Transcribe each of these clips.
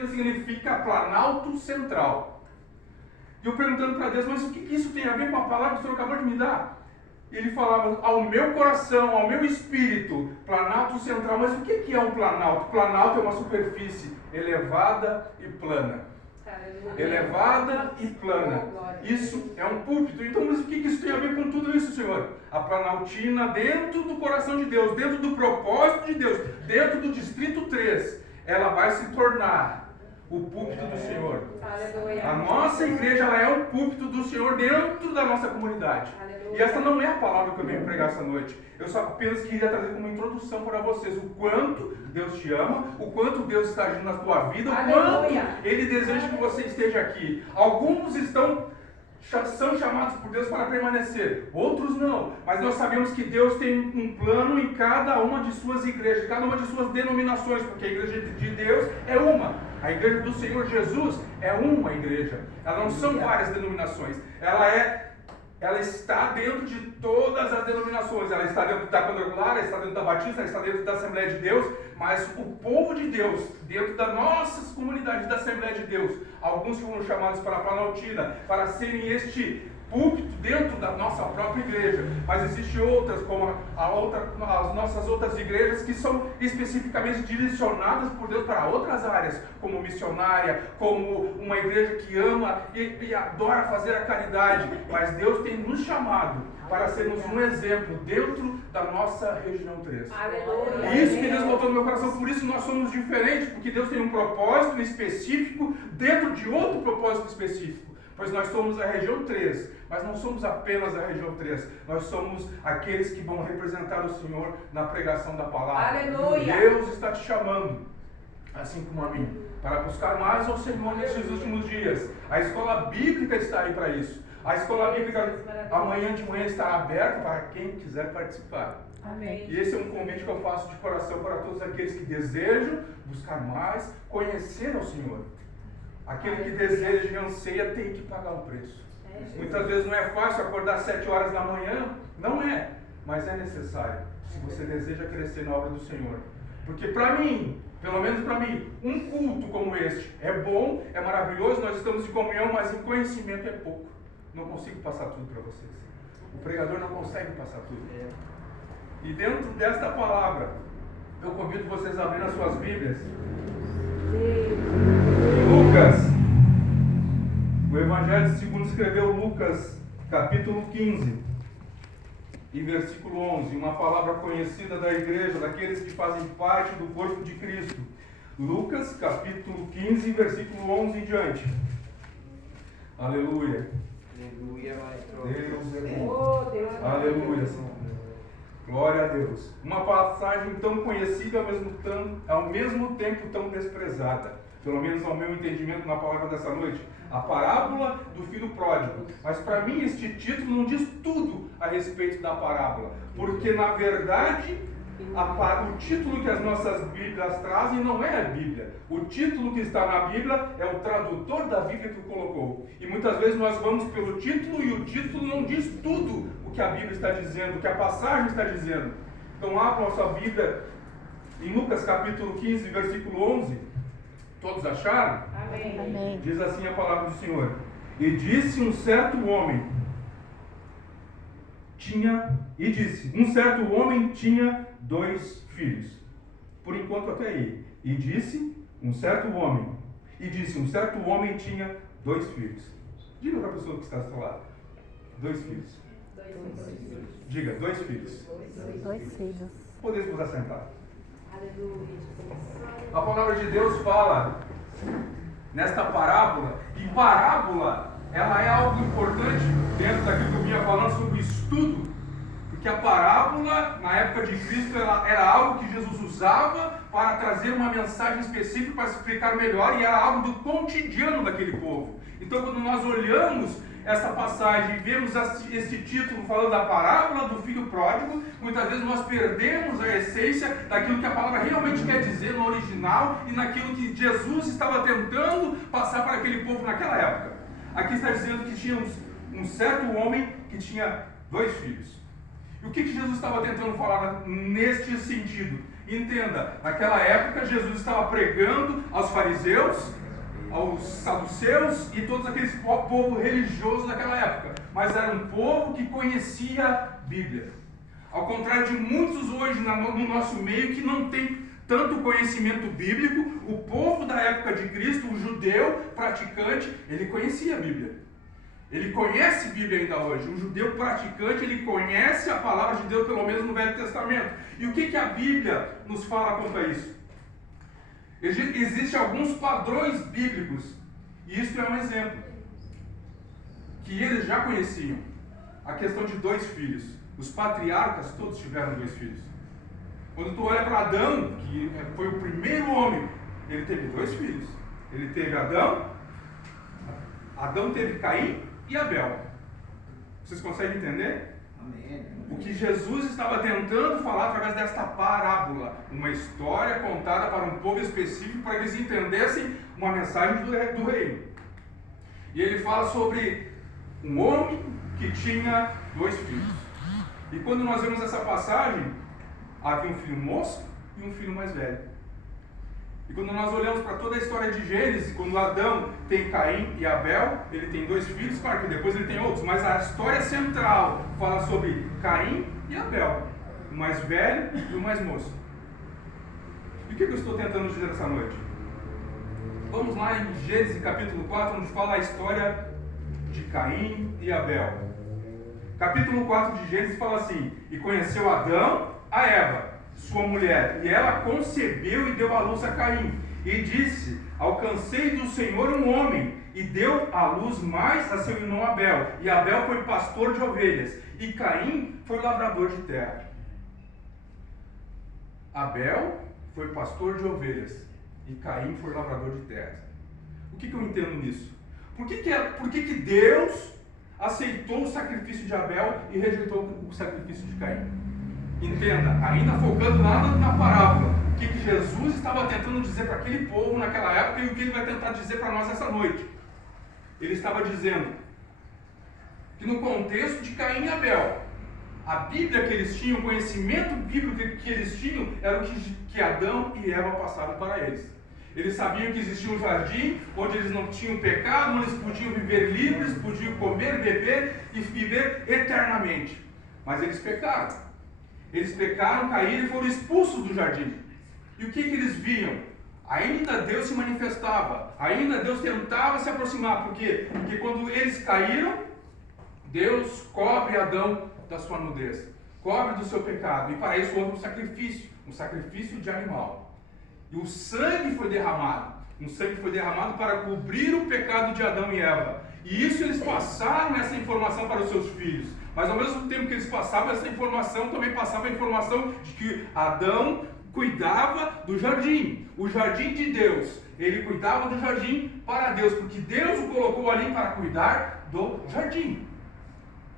Significa Planalto Central. E eu perguntando para Deus, mas o que isso tem a ver com a palavra que o Senhor acabou de me dar? Ele falava, ao meu coração, ao meu espírito, Planalto Central. Mas o que é um planalto? Planalto é uma superfície elevada e plana. Elevada e plana. Isso é um púlpito. Então, mas o que isso tem a ver com tudo isso, Senhor? A Planaltina dentro do coração de Deus, dentro do propósito de Deus, dentro do Distrito 3, ela vai se tornar o púlpito do Senhor. A nossa igreja, ela é o púlpito do Senhor dentro da nossa comunidade. E essa não é a palavra que eu venho pregar essa noite. Eu só apenas queria trazer como introdução para vocês o quanto Deus te ama, o quanto Deus está agindo na tua vida, o quanto Ele deseja que você esteja aqui. Alguns são chamados por Deus para permanecer, outros não. Mas nós sabemos que Deus tem um plano em cada uma de suas igrejas, cada uma de suas denominações, porque a igreja de Deus é uma. A igreja do Senhor Jesus é uma igreja. Ela não são várias denominações. Ela está dentro de todas as denominações. Ela está dentro da Quadrangular, ela está dentro da Batista, ela está dentro da Assembleia de Deus. Mas o povo de Deus, dentro das nossas comunidades da Assembleia de Deus, alguns foram chamados para a Planaltina, para serem este púlpito dentro da nossa própria igreja. Mas existem outras, como as nossas outras igrejas, que são especificamente direcionadas por Deus para outras áreas, como missionária, como uma igreja que ama e adora fazer a caridade. Mas Deus tem nos chamado para sermos um exemplo dentro da nossa região 3. E isso que Deus botou no meu coração, por isso nós somos diferentes, porque Deus tem um propósito específico dentro de outro propósito específico. Pois nós somos a região 3, mas não somos apenas a região 3, nós somos aqueles que vão representar o Senhor na pregação da palavra. Aleluia. Deus está te chamando, assim como a mim, para buscar mais ao Senhor nesses últimos dias. A escola bíblica está aí para isso. A escola bíblica amanhã de manhã estará aberta para quem quiser participar. Amém. E esse é um convite que eu faço de coração para todos aqueles que desejam buscar mais, conhecer ao Senhor. Aquele que deseja e anseia tem que pagar um preço. Muitas vezes não é fácil acordar às 7 horas da manhã, não é, mas é necessário, se você deseja crescer na obra do Senhor. Porque para mim, pelo menos para mim, um culto como este é bom, é maravilhoso, nós estamos em comunhão, mas em conhecimento é pouco. Não consigo passar tudo para vocês. O pregador não consegue passar tudo. E dentro desta palavra, eu convido vocês a abrir as suas Bíblias. Lucas, o Evangelho segundo escreveu Lucas, capítulo 15 e versículo 11, uma palavra conhecida da igreja, daqueles que fazem parte do corpo de Cristo. Lucas, capítulo 15, versículo 11 em diante. Aleluia. Aleluia, maestro. Deus é bom. Oh, Deus. Aleluia, Senhor. Glória a Deus. Uma passagem tão conhecida, ao mesmo tempo tão desprezada. Pelo menos ao meu entendimento na palavra dessa noite. A parábola do filho pródigo. Mas para mim este título não diz tudo a respeito da parábola. Porque na verdade, o título que as nossas Bíblias trazem não é a Bíblia. O título que está na Bíblia é o tradutor da Bíblia que o colocou. E muitas vezes nós vamos pelo título e o título não diz tudo o que a Bíblia está dizendo, o que a passagem está dizendo. Então abram a sua Bíblia em Lucas capítulo 15, versículo 11. Todos acharam? Amém. Amém. Diz assim a palavra do Senhor. E disse um certo homem tinha 2 filhos. Por enquanto até aí. E disse um certo homem tinha 2 filhos. Diga para a pessoa que está ao seu lado. 2 filhos. Diga, 2 filhos. 2 filhos. Podemos nos assentar. Aleluia. A palavra de Deus fala nesta parábola, e parábola, ela é algo importante dentro daquilo que eu vinha falando sobre estudo, porque a parábola, na época de Cristo, ela era algo que Jesus usava para trazer uma mensagem específica, para explicar melhor, e era algo do cotidiano daquele povo. Então, quando nós olhamos essa passagem e vemos esse título falando da parábola do filho pródigo, muitas vezes nós perdemos a essência daquilo que a palavra realmente quer dizer no original e naquilo que Jesus estava tentando passar para aquele povo naquela época. Aqui está dizendo que tinha um certo homem que tinha 2 filhos. E o que Jesus estava tentando falar neste sentido? Entenda, naquela época Jesus estava pregando aos fariseus, aos saduceus e todos aqueles povo religioso daquela época, mas era um povo que conhecia a Bíblia. Ao contrário de muitos hoje no nosso meio que não tem tanto conhecimento bíblico, o povo da época de Cristo, o judeu praticante, ele conhecia a Bíblia. Ele conhece a Bíblia ainda hoje. O judeu praticante, ele conhece a palavra de Deus, pelo menos no Velho Testamento. E o que a Bíblia nos fala quanto a isso? Existem alguns padrões bíblicos, e isso é um exemplo, que eles já conheciam. A questão de 2 filhos. Os patriarcas todos tiveram 2 filhos. Quando tu olha para Adão, que foi o primeiro homem, ele teve 2 filhos. Ele teve Adão teve Caim e Abel. Vocês conseguem entender? Amém. O que Jesus estava tentando falar através desta parábola, uma história contada para um povo específico, para que eles entendessem uma mensagem do reino. E ele fala sobre um homem que tinha 2 filhos. E quando nós vemos essa passagem, havia um filho moço e um filho mais velho. E quando nós olhamos para toda a história de Gênesis, quando Adão tem Caim e Abel, ele tem 2 filhos, claro que depois ele tem outros, mas a história central fala sobre Caim e Abel, o mais velho e o mais moço. E o que eu estou tentando dizer essa noite? Vamos lá em Gênesis capítulo 4, onde fala a história de Caim e Abel. Capítulo 4 de Gênesis fala assim: e conheceu Adão a Eva, sua mulher, e ela concebeu e deu à luz a Caim, e disse: alcancei do Senhor um homem, e deu à luz mais a seu irmão Abel, e Abel foi pastor de ovelhas, e Caim foi lavrador de terra. Abel foi pastor de ovelhas, e Caim foi lavrador de terra. O que eu entendo nisso? Por que Deus aceitou o sacrifício de Abel e rejeitou o sacrifício de Caim? Entenda, ainda focando lá na parábola, o que Jesus estava tentando dizer para aquele povo naquela época e o que ele vai tentar dizer para nós essa noite. Ele estava dizendo que no contexto de Caim e Abel, a Bíblia que eles tinham, o conhecimento bíblico que eles tinham, era o que Adão e Eva passaram para eles. Eles sabiam que existia um jardim onde eles não tinham pecado, onde eles podiam viver livres, podiam comer, beber e viver eternamente. Mas eles pecaram. Eles pecaram, caíram e foram expulsos do jardim. E o que eles viam? Ainda Deus se manifestava, ainda Deus tentava se aproximar. Por quê? Porque quando eles caíram, Deus cobre Adão da sua nudez, cobre do seu pecado. E para isso houve um sacrifício de animal. E o sangue foi derramado. Um sangue foi derramado para cobrir o pecado de Adão e Eva. E isso eles passaram essa informação para os seus filhos. Mas ao mesmo tempo que eles passavam essa informação, também passava a informação de que Adão cuidava do jardim. O jardim de Deus. Ele cuidava do jardim para Deus, porque Deus o colocou ali para cuidar do jardim.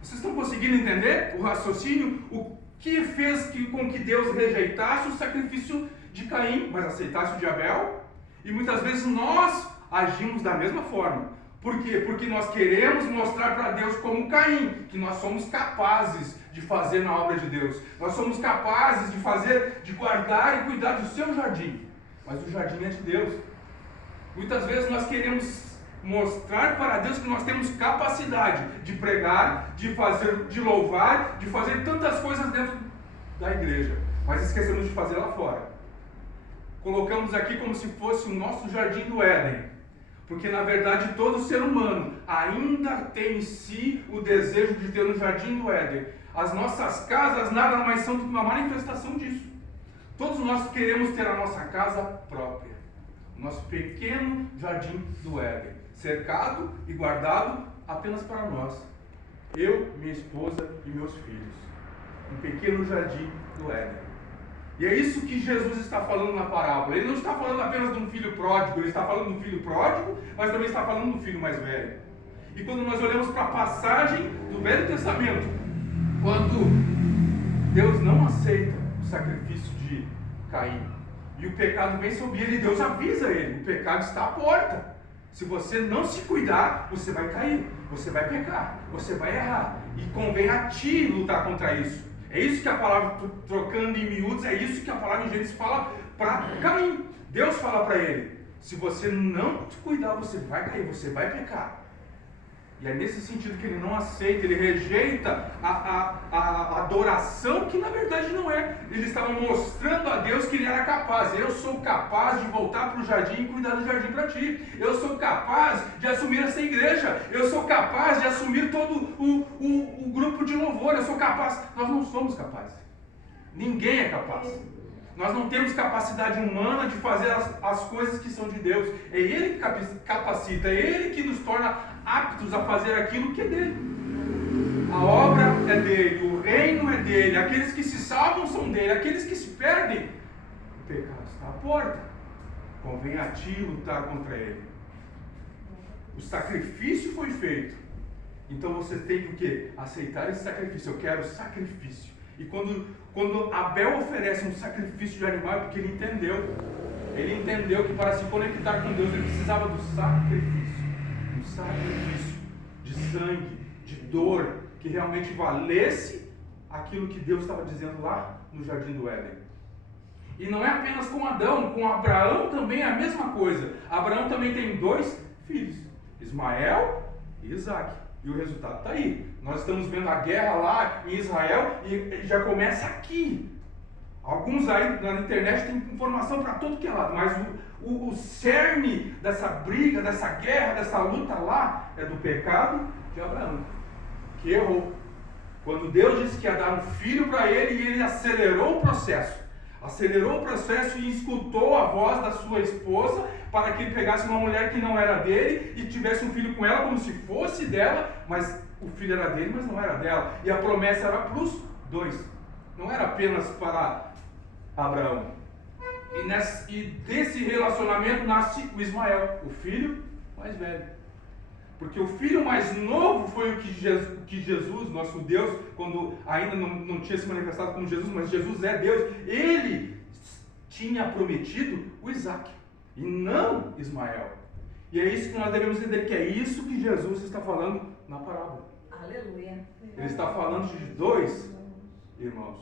Vocês estão conseguindo entender o raciocínio? O que fez com que Deus rejeitasse o sacrifício de Caim, mas aceitasse o de Abel? E muitas vezes nós agimos da mesma forma. Por quê? Porque nós queremos mostrar para Deus como Caim, que nós somos capazes de fazer na obra de Deus. Nós somos capazes de guardar e cuidar do seu jardim. Mas o jardim é de Deus. Muitas vezes nós queremos mostrar para Deus que nós temos capacidade de pregar, de fazer, de louvar, de fazer tantas coisas dentro da igreja. Mas esquecemos de fazer lá fora. Colocamos aqui como se fosse o nosso jardim do Éden. Porque na verdade todo ser humano ainda tem em si o desejo de ter um jardim do Éden. As nossas casas nada mais são do que uma manifestação disso. Todos nós queremos ter a nossa casa própria. O nosso pequeno jardim do Éden. Cercado e guardado apenas para nós. Eu, minha esposa e meus filhos. Um pequeno jardim do Éden. E é isso que Jesus está falando na parábola. Ele não está falando apenas de um filho pródigo, ele está falando de um filho pródigo, mas também está falando do filho mais velho. E quando nós olhamos para a passagem do Velho Testamento, quando Deus não aceita o sacrifício de Caim, e o pecado vem sobre ele, Deus avisa ele, o pecado está à porta. Se você não se cuidar, você vai cair, você vai pecar, você vai errar. E convém a ti lutar contra isso. É isso que a palavra, trocando em miúdos, é isso que a palavra em Gênesis fala para Caim. Deus fala para ele, se você não te cuidar, você vai cair, você vai pecar. E é nesse sentido que ele não aceita, ele rejeita a adoração, que na verdade não é. Ele estava mostrando a Deus que ele era capaz. Eu sou capaz de voltar para o jardim e cuidar do jardim para ti. Eu sou capaz de assumir essa igreja. Eu sou capaz de assumir todo o grupo de louvor. Eu sou capaz. Nós não somos capazes. Ninguém é capaz. Nós não temos capacidade humana de fazer as coisas que são de Deus. É Ele que capacita, é Ele que nos torna aptos a fazer aquilo que é dele. A obra é dele, o reino é dele, aqueles que se salvam são dele, aqueles que se perdem, o pecado está à porta. Convém a ti lutar contra ele. O sacrifício foi feito. Então você tem que o quê? Aceitar esse sacrifício. Eu quero sacrifício. E quando Abel oferece um sacrifício de animal, é porque ele entendeu que para se conectar com Deus ele precisava do sacrifício. Um sacrifício de sangue, de dor, que realmente valesse aquilo que Deus estava dizendo lá no Jardim do Éden. E não é apenas com Adão, com Abraão também é a mesma coisa. Abraão também tem 2 filhos, Ismael e Isaque. E o resultado está aí. Nós estamos vendo a guerra lá em Israel e já começa aqui. Alguns aí na internet têm informação para todo que é lado, mas o cerne dessa briga, dessa guerra, dessa luta lá é do pecado de Abraão, que errou. Quando Deus disse que ia dar um filho para ele, e ele acelerou o processo. Acelerou o processo e escutou a voz da sua esposa para que ele pegasse uma mulher que não era dele e tivesse um filho com ela como se fosse dela, mas o filho era dele, mas não era dela. E a promessa era para os 2. Não era apenas para Abraão. E desse relacionamento nasce o Ismael, o filho mais velho. Porque o filho mais novo foi o que Jesus, nosso Deus, quando ainda não tinha se manifestado como Jesus, mas Jesus é Deus, ele tinha prometido o Isaque, e não Ismael. E é isso que nós devemos entender, que é isso que Jesus está falando na parábola. Aleluia. Ele está falando de 2 irmãos,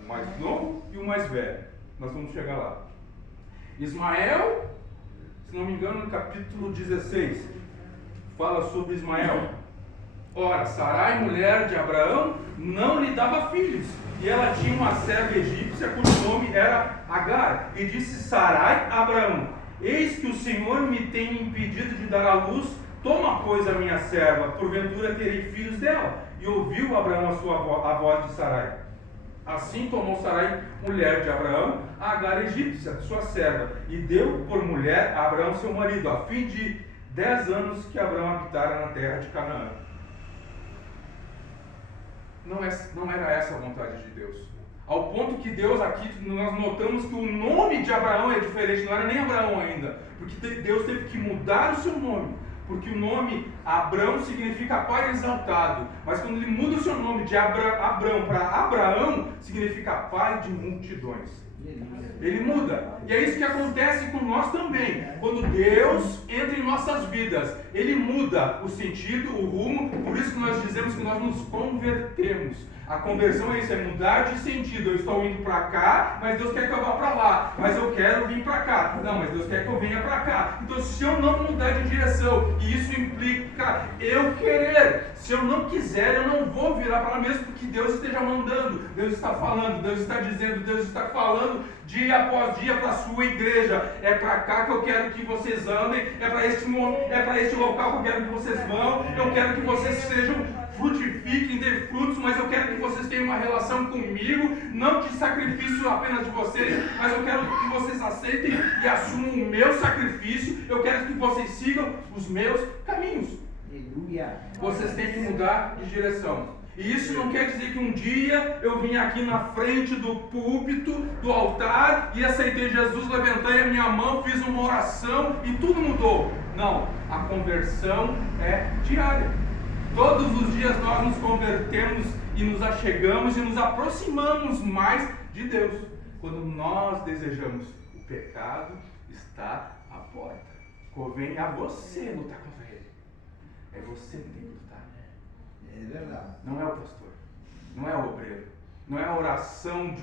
o mais novo e o mais velho. Nós vamos chegar lá. Ismael, se não me engano, no capítulo 16, fala sobre Ismael. Ora, Sarai, mulher de Abraão, não lhe dava filhos, e ela tinha uma serva egípcia cujo nome era Agar. E disse Sarai a Abraão: eis que o Senhor me tem impedido de dar à luz, toma, pois, a minha serva, porventura terei filhos dela. E ouviu Abraão a voz de Sarai. Assim tomou Sarai, mulher de Abraão, a Agar egípcia, sua serva, e deu por mulher a Abraão seu marido, a fim de 10 anos que Abraão habitara na terra de Canaã. Não era essa a vontade de Deus. Ao ponto que Deus aqui, nós notamos que o nome de Abraão é diferente, não era nem Abraão ainda, porque Deus teve que mudar o seu nome, porque o nome Abrão significa pai exaltado, mas quando ele muda o seu nome de Abrão para Abraão, significa pai de multidões. Ele muda. E é isso que acontece com nós também. Quando Deus entra em nossas vidas, Ele muda o sentido, o rumo. Por isso que nós dizemos que nós nos convertemos. A conversão é isso, é mudar de sentido. Eu estou indo para cá, mas Deus quer que eu vá para lá. Mas eu quero vir para cá. Não, mas Deus quer que eu venha para cá. Então, se eu não mudar de direção, e isso implica eu querer. Se eu não quiser, eu não vou virar para lá mesmo que Deus esteja mandando. Deus está falando, Deus está dizendo, Deus está falando dia após dia para a sua igreja. É para cá que eu quero que vocês andem. É para este local que eu quero que vocês vão. Eu quero que vocês sejam frutifiquem, dê frutos, mas eu quero que vocês tenham uma relação comigo, não de sacrifício apenas de vocês, mas eu quero que vocês aceitem e assumam o meu sacrifício. Eu quero que vocês sigam os meus caminhos. Aleluia. Vocês têm que mudar de direção. E isso não quer dizer que um dia eu vim aqui na frente do púlpito, do altar, e aceitei Jesus, levantei a minha mão, fiz uma oração e tudo mudou. Não, a conversão é diária. Todos os dias nós nos convertemos e nos achegamos e nos aproximamos mais de Deus. Quando nós desejamos, o pecado está à porta. Convém a você lutar contra ele. É você que tem que lutar. É verdade. Não é o pastor, não é o obreiro, não é a oração de